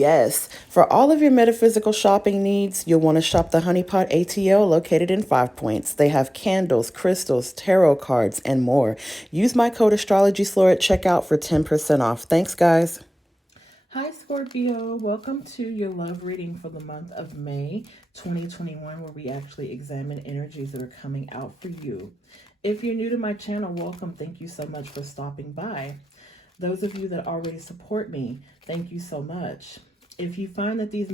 Yes, for all of your metaphysical shopping needs, you'll want to shop the Honeypot ATL located in Five Points. They have candles, crystals, tarot cards, and more. Use my code Astrologyslore at checkout for 10% off. Thanks, guys. Hi, Scorpio. Welcome to your love reading for the month of May 2021, where we actually examine energies that are coming out for you. If you're new to my channel, welcome. Thank you so much for stopping by. Those of you that already support me, thank you so much. If you find that these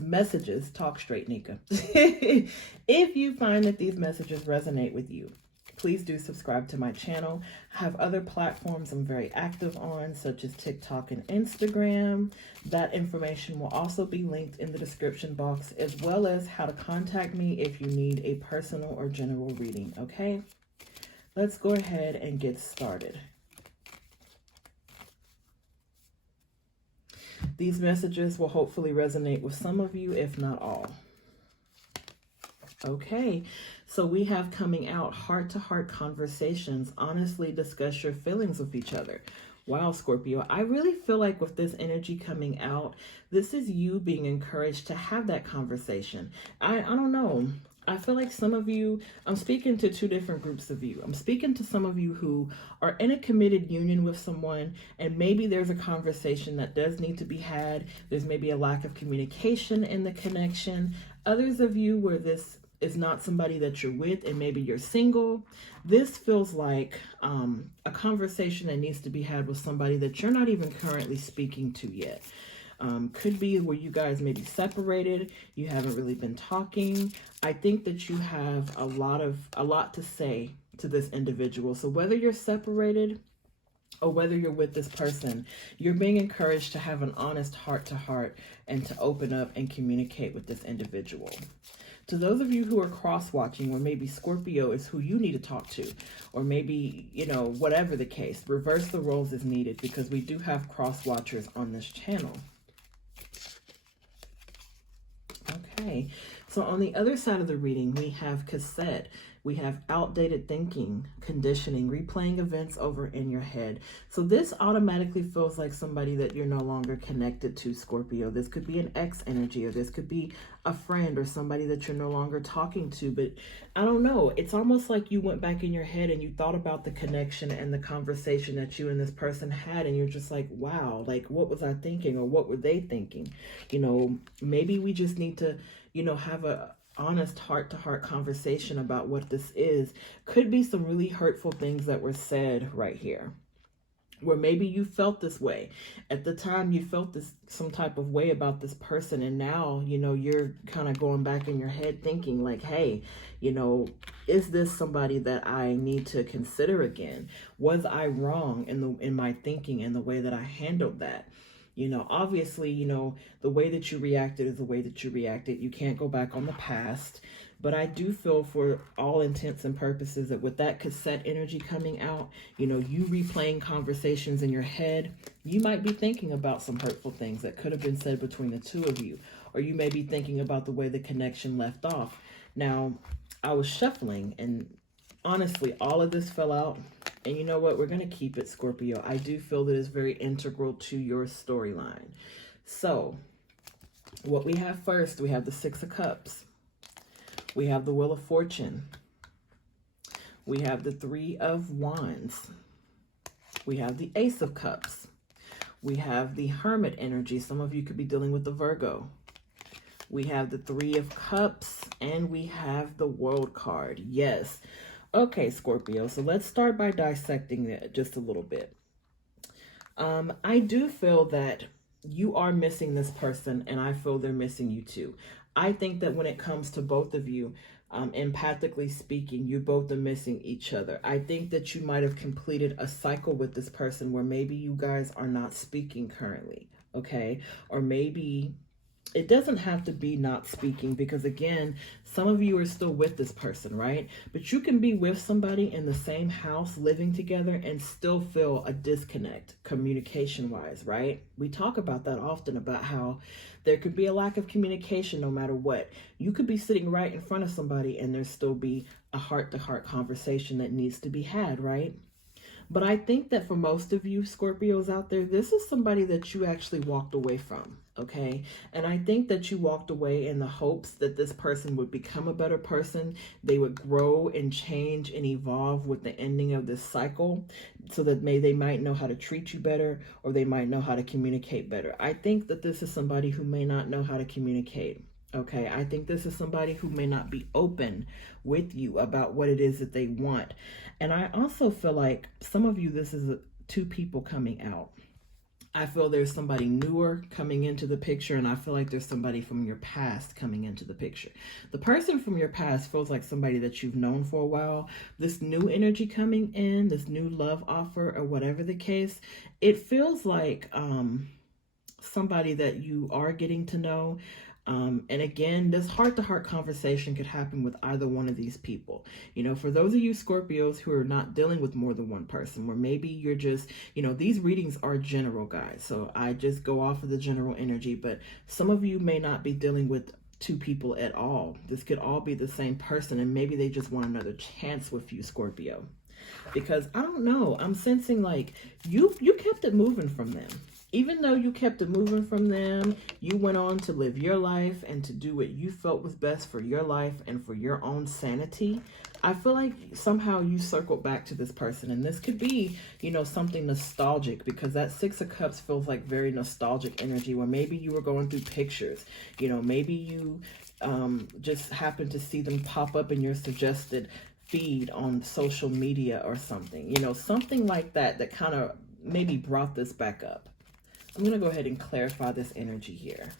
messages, talk straight, Nika. If you find that these messages resonate with you, please do subscribe to my channel. I have other platforms I'm very active on, such as TikTok and Instagram. That information will also be linked in the description box, as well as how to contact me if you need a personal or general reading, okay? Let's go ahead and get started. These messages will hopefully resonate with some of you, if not all. Okay, so we have coming out heart-to-heart conversations. Honestly, discuss your feelings with each other. Wow, Scorpio, I really feel like with this energy coming out, this is you being encouraged to have that conversation. I don't know. I feel like some of you, I'm speaking to two different groups of you. I'm speaking to some of you who are in a committed union with someone, and maybe there's a conversation that does need to be had. There's maybe a lack of communication in the connection. Others of you where this is not somebody that you're with and maybe you're single, this feels like a conversation that needs to be had with somebody that you're not even currently speaking to yet. Could be where you guys may be separated, you haven't really been talking. I think that you have a lot to say to this individual. So whether you're separated or whether you're with this person, you're being encouraged to have an honest heart-to-heart and to open up and communicate with this individual. To those of you who are cross-watching, where maybe Scorpio is who you need to talk to, or maybe, you know, whatever the case, reverse the roles is needed because we do have cross-watchers on this channel. Okay, so on the other side of the reading, we have cassette. We have outdated thinking, conditioning, replaying events over in your head. So this automatically feels like somebody that you're no longer connected to, Scorpio. This could be an ex energy, or this could be a friend or somebody that you're no longer talking to. But I don't know. It's almost like you went back in your head and you thought about the connection and the conversation that you and this person had. And you're just like, wow, like what was I thinking, or what were they thinking? You know, maybe we just need to, you know, have a honest heart-to-heart conversation about what this is. Could be some really hurtful things that were said right here, where maybe you felt this way at the time. You felt this some type of way about this person, and now, you know, you're kind of going back in your head thinking like, hey, you know, is this somebody that I need to consider again? Was I wrong in my thinking and the way that I handled that? You know, obviously, you know, the way that you reacted is the way that you reacted. You can't go back on the past. But I do feel, for all intents and purposes, that with that cassette energy coming out, you know, you replaying conversations in your head, you might be thinking about some hurtful things that could have been said between the two of you. Or you may be thinking about the way the connection left off. Now, I was shuffling, and honestly, all of this fell out. And you know what? We're going to keep it, Scorpio. I do feel that it's very integral to your storyline. So, what we have first, we have the Six of Cups. We have the Wheel of Fortune. We have the Three of Wands. We have the Ace of Cups. We have the Hermit energy. Some of you could be dealing with the Virgo. We have the Three of Cups, and we have the World card. Yes. Okay, Scorpio, so let's start by dissecting it just a little bit. I do feel that you are missing this person, and I feel they're missing you too. I think that when it comes to both of you, empathically speaking, you both are missing each other. I think that you might have completed a cycle with this person where maybe you guys are not speaking currently, okay? Or maybe it doesn't have to be not speaking, because again, some of you are still with this person, right? But you can be with somebody in the same house living together and still feel a disconnect communication wise, right? We talk about that often, about how there could be a lack of communication no matter what. You could be sitting right in front of somebody and there still be a heart-to-heart conversation that needs to be had, right? But I think that for most of you Scorpios out there, this is somebody that you actually walked away from, okay? And I think that you walked away in the hopes that this person would become a better person. They would grow and change and evolve with the ending of this cycle, so that they might know how to treat you better, or they might know how to communicate better. I think that this is somebody who may not know how to communicate. Okay, I think this is somebody who may not be open with you about what it is that they want. And I also feel like some of you, this is two people coming out. I feel there's somebody newer coming into the picture, and I feel like there's somebody from your past coming into the picture. The person from your past feels like somebody that you've known for a while. This new energy coming in, this new love offer, or whatever the case, it feels like somebody that you are getting to know. And again, this heart-to-heart conversation could happen with either one of these people. You know, for those of you Scorpios who are not dealing with more than one person, or maybe you're just, you know, these readings are general, guys. So I just go off of the general energy, but some of you may not be dealing with two people at all. This could all be the same person, and maybe they just want another chance with you, Scorpio. Because I don't know, I'm sensing like you kept it moving from them. Even though you kept it moving from them, you went on to live your life and to do what you felt was best for your life and for your own sanity. I feel like somehow you circled back to this person, and this could be, you know, something nostalgic, because that Six of Cups feels like very nostalgic energy, where maybe you were going through pictures, you know, maybe you just happened to see them pop up in your suggested feed on social media or something, you know, something like that, that kind of maybe brought this back up. I'm going to go ahead and clarify this energy here.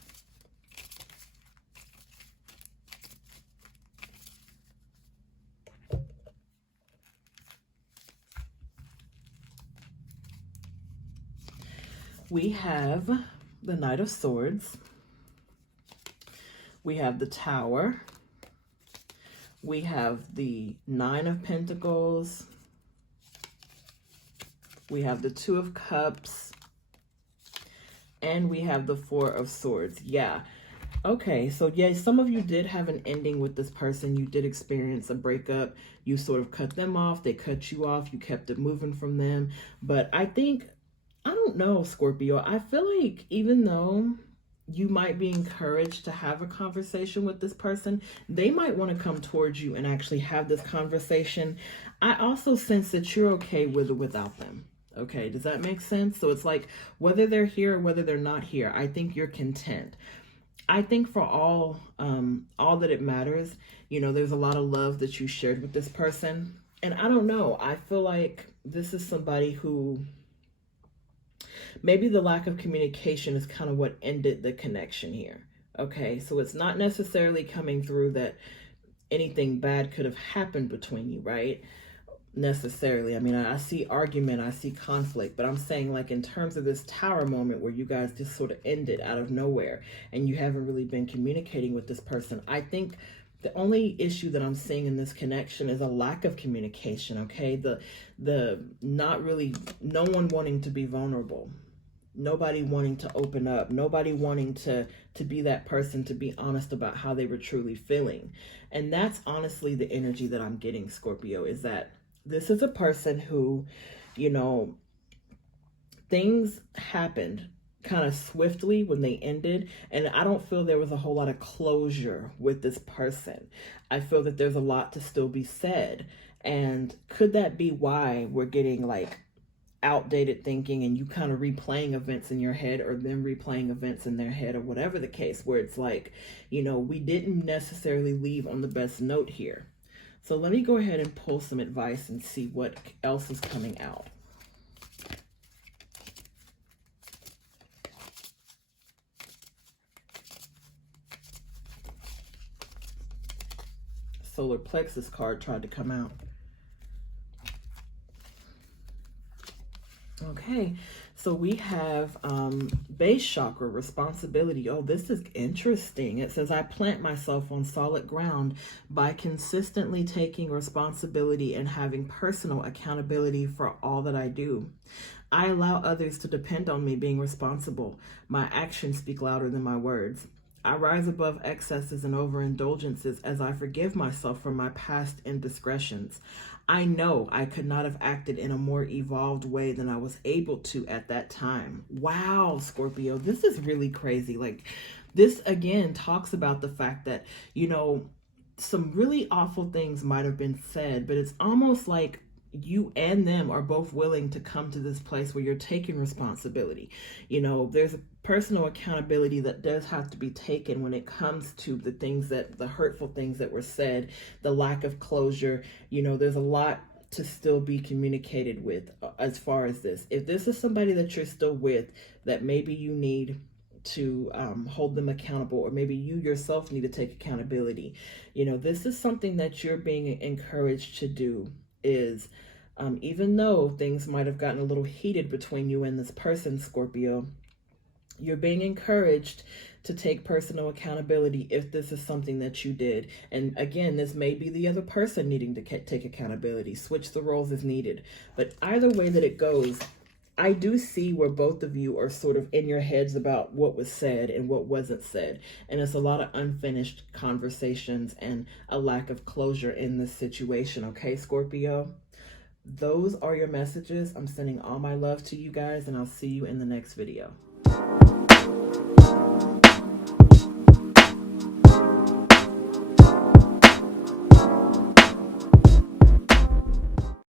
We have the Knight of Swords. We have the Tower. We have the Nine of Pentacles. We have the Two of Cups. And we have the Four of Swords. Yeah. Okay, so yeah, some of you did have an ending with this person. You did experience a breakup. You sort of cut them off. They cut you off. You kept it moving from them. But I think, I don't know, Scorpio, I feel like even though you might be encouraged to have a conversation with this person, they might want to come towards you and actually have this conversation. I also sense that you're okay with it without them. Okay, does that make sense? So it's like, whether they're here or whether they're not here, I think you're content. I think for all that it matters, you know, there's a lot of love that you shared with this person. And I don't know, I feel like this is somebody who, maybe the lack of communication is kind of what ended the connection here. Okay, so it's not necessarily coming through that anything bad could have happened between you, right? Necessarily. I mean, I see argument, I see conflict, but I'm saying, like, in terms of this Tower moment where you guys just sort of ended out of nowhere and you haven't really been communicating with this person, I think the only issue that I'm seeing in this connection is a lack of communication. Okay, the not really, no one wanting to be vulnerable, nobody wanting to open up, nobody wanting to be that person to be honest about how they were truly feeling. And that's honestly the energy that I'm getting, Scorpio, is that this is a person who, you know, things happened kind of swiftly when they ended, and I don't feel there was a whole lot of closure with this person. I feel that there's a lot to still be said. And could that be why we're getting like outdated thinking, and you kind of replaying events in your head, or them replaying events in their head, or whatever the case, where it's like, you know, we didn't necessarily leave on the best note here. So let me go ahead and pull some advice and see what else is coming out. Solar plexus card tried to come out. Okay, so we have base chakra, responsibility. Oh, this is interesting. It says, I plant myself on solid ground by consistently taking responsibility and having personal accountability for all that I do. I allow others to depend on me being responsible. My actions speak louder than my words. I rise above excesses and overindulgences as I forgive myself for my past indiscretions. I know I could not have acted in a more evolved way than I was able to at that time. Wow, Scorpio, this is really crazy. Like, this again talks about the fact that, some really awful things might have been said, but it's almost like you and them are both willing to come to this place where you're taking responsibility. There's a personal accountability that does have to be taken when it comes to the hurtful things that were said, the lack of closure. There's a lot to still be communicated with as far as this. If this is somebody that you're still with, that maybe you need to hold them accountable, or maybe you yourself need to take accountability. This is something that you're being encouraged to do, is even though things might have gotten a little heated between you and this person, Scorpio, you're being encouraged to take personal accountability if this is something that you did. And again, this may be the other person needing to take accountability. Switch the roles as needed. But either way that it goes, I do see where both of you are sort of in your heads about what was said and what wasn't said. And it's a lot of unfinished conversations and a lack of closure in this situation. Okay, Scorpio? Those are your messages. I'm sending all my love to you guys, and I'll see you in the next video.